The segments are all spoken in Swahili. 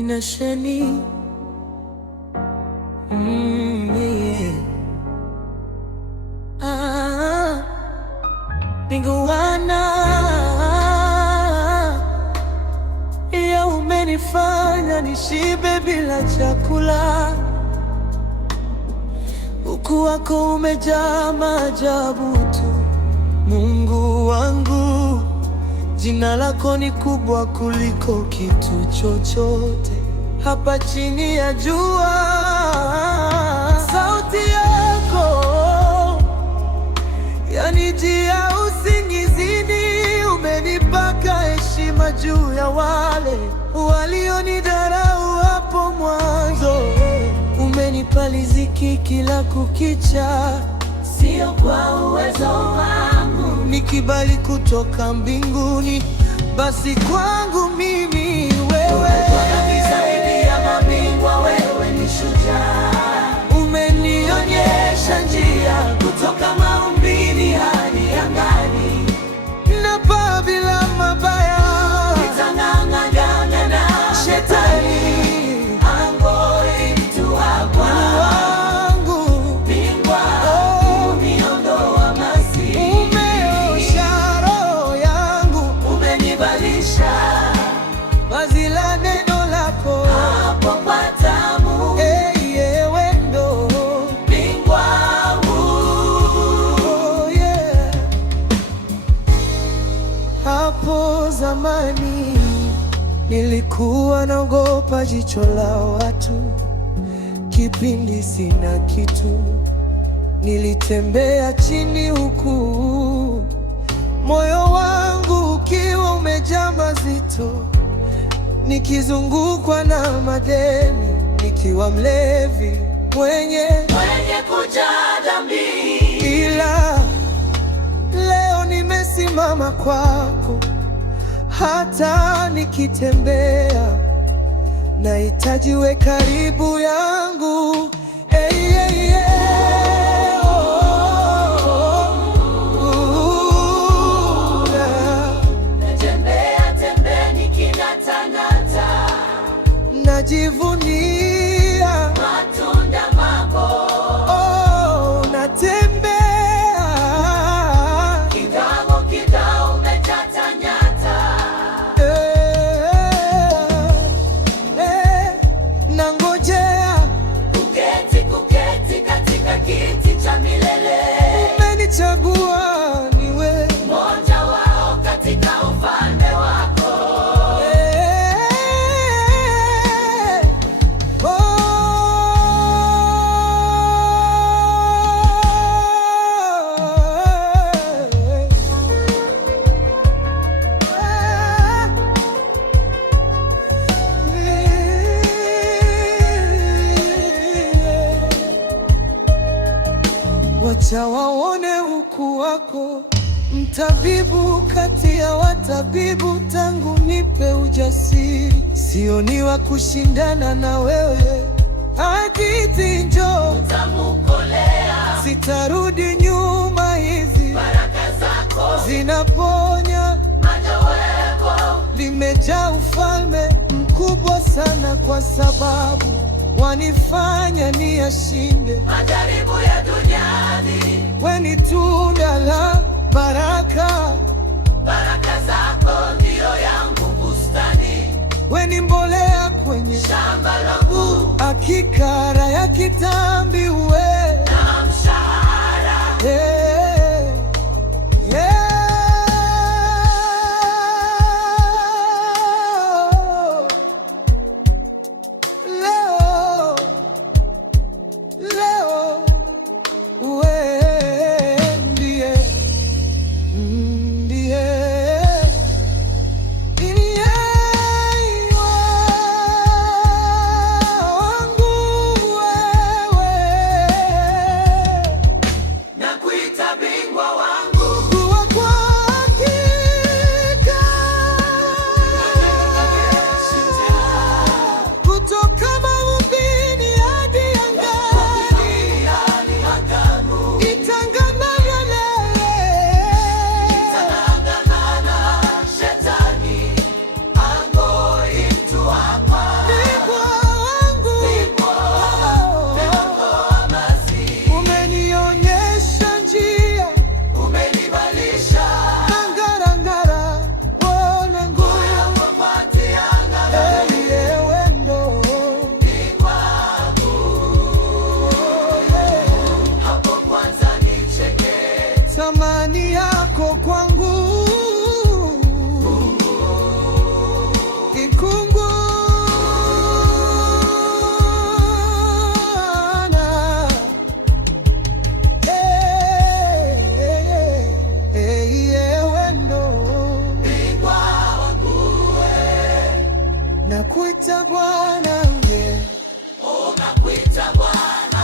inasheni yeah. Binguwana ya umenifanya nishibe bila chakula, huku wako umejaa maajabu tu. Mungu wangu, jina lako ni kubwa kuliko kitu chochote hapa chini ya jua. Sauti yako yanijia usingizini, umenipaka heshima juu ya wale walionidharau hapo mwanzo. Umenipa riziki kila kukicha, sio kwa uwezo wangu, ni kibali kutoka mbinguni. Basi kwangu mimi wewe zaidi ya mabingwa, wewe ni shujaa. Umenionyesha njia kutoka maumbini hadi angani, napaa bila mabaya, nitang'ang'ana na shetani. Angoi mtu hapa wangu, bingwa uniondoa masi, umeosha roho yangu, umenibadilisha vazi la neno lako hapo patamu. Yewe ndo bingwa oh yeah. Hapo zamani nilikuwa naogopa jicho la watu, kipindi sina kitu, nilitembea chini huku, moyo wangu ukiwa umejaa mazito, nikizungukwa na madeni, nikiwa mlevi mwenye kujaa dhambi. Ila leo nimesimama kwako, hata nikitembea nahitaji uwe karibu yangu. Hey, hey, hey. Natembea nikinata, najivunia matunda mako. Natembea kidao umetatanyata. Nangojea kuketi katika kiti cha milele. Umenichagua niwe mmoja wao katika ufalme wako. Wacha waone ukuu wako, mtabibu kati ya watabibu. Tangu nipe ujasiri, sioni wa kushindana na wewe. Hadithi njoo utamukolea, sitarudi nyuma. Hizi baraka zako zinaponya, majaweko limejaa ufalme mkubwa sana, kwa sababu wanifanya niyashinde majaribu ya duniani. We ni tunda la baraka, baraka zako ndio yangu bustani. We ni mbolea kwenye shamba langu, hakika raha ya kitambi uwe na mshahara. Nakuita nakuita Bwana, yeah. Oh, nakuita Bwana.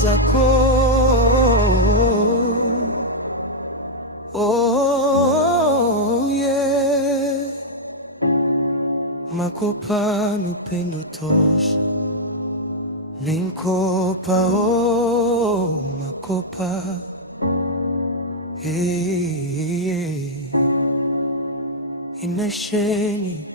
Zako, oh yeah. Makopa ni upendo tosha, ninkopa, oh makopa, inasheni